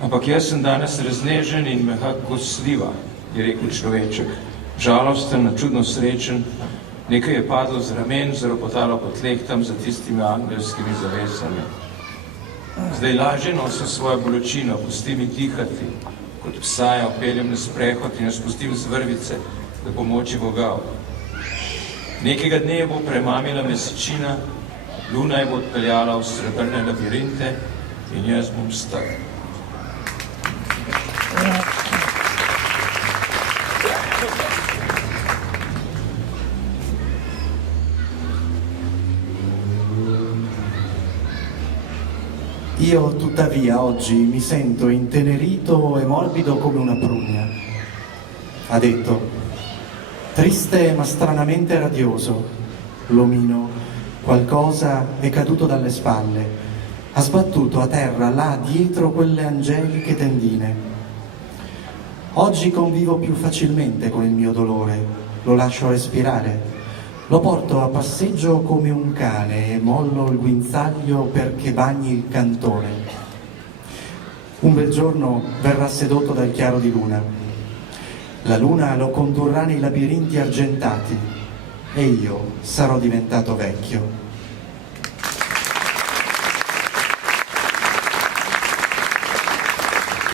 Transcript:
Ampak jaz sem danes raznežen in mehak kot sliva, je rekel človeček. Žalosten, čudno srečen, nekaj je padlo z ramen, zaropotalo po tleh tam za tistimi angelskimi zavesami. Zdaj lažje nosim svojo bolečino, pusti mi dihati, kot psa jo peljem na sprehod in jo spustim z vrvice, da pomoči Boga. Nekega dne bo premamila mesečina, luna je bo odpeljala v srebrne labirinte in jaz bom star. Io tuttavia oggi mi sento intenerito e morbido come una prugna. Ha detto, triste ma stranamente radioso, l'omino, qualcosa è caduto dalle spalle, ha sbattuto a terra là dietro quelle angeliche tendine. Oggi convivo più facilmente con il mio dolore, lo lascio respirare. Lo porto a passeggio come un cane e mollo il guinzaglio perché bagni il cantone. Un bel giorno verrà sedotto dal chiaro di luna. La luna lo condurrà nei labirinti argentati e io sarò diventato vecchio.